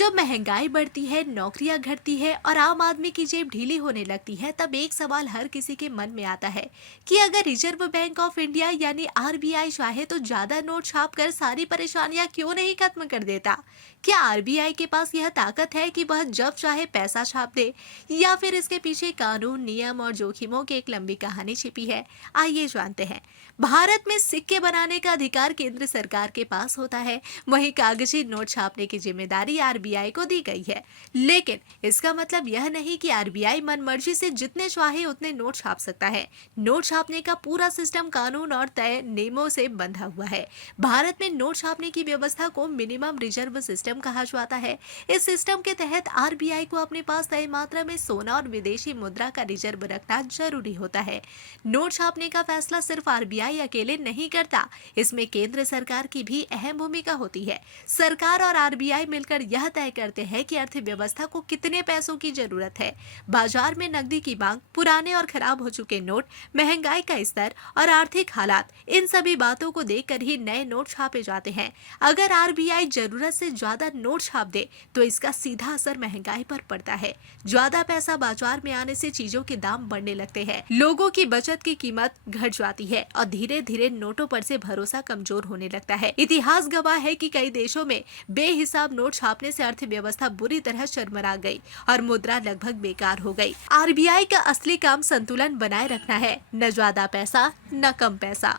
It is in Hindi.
जब महंगाई बढ़ती है, नौकरियां घटती है और आम आदमी की जेब ढीली होने लगती है, तब एक सवाल हर किसी के मन में आता है कि अगर रिजर्व बैंक ऑफ इंडिया यानी आरबीआई चाहे तो ज्यादा नोट छाप कर सारी परेशानियां क्यों नहीं खत्म कर देता। क्या आरबीआई के पास यह ताकत है कि वह जब चाहे पैसा छाप दे, या फिर इसके पीछे कानून, नियम और जोखिमों की एक लंबी कहानी छिपी है? आइए जानते हैं। भारत में सिक्के बनाने का अधिकार केंद्र सरकार के पास होता है, वहीं कागजी नोट छापने की जिम्मेदारी आरबीआई को दी गई है। लेकिन इसका मतलब यह नहीं कि आरबीआई मनमर्जी से जितने चाहे उतने नोट छाप सकता है। नोट छापने का पूरा सिस्टम कानून और तय नियमों से बंधा हुआ है। भारत में नोट छापने की व्यवस्था को मिनिमम रिजर्व सिस्टम कहा जाता है। इस सिस्टम के तहत आरबीआई को अपने पास तय मात्रा में सोना और विदेशी मुद्रा का रिजर्व रखना जरूरी होता है। नोट छापने का फैसला सिर्फ आरबीआई अकेले नहीं करता, इसमें केंद्र सरकार की भी अहम भूमिका होती है। सरकार और आरबीआई मिलकर यह तय करते हैं कि अर्थव्यवस्था को कितने पैसों की जरूरत है। बाजार में नकदी की मांग, पुराने और खराब हो चुके नोट, महंगाई का स्तर और आर्थिक हालात, इन सभी बातों को देखकर ही नए नोट छापे जाते हैं। अगर आरबीआई जरूरत से ज्यादा नोट छाप दे तो इसका सीधा असर महंगाई पर पड़ता है। ज्यादा पैसा बाजार में आने से चीजों के दाम बढ़ने लगते हैं, लोगों की बचत की कीमत घट जाती है और धीरे धीरे नोटों पर से भरोसा कमजोर होने लगता है। इतिहास गवाह है कि कई देशों में बेहिसाब नोट छापने से अर्थव्यवस्था बुरी तरह चरमरा गई और मुद्रा लगभग बेकार हो गई। आरबीआई का असली काम संतुलन बनाए रखना है, न ज्यादा पैसा न कम पैसा।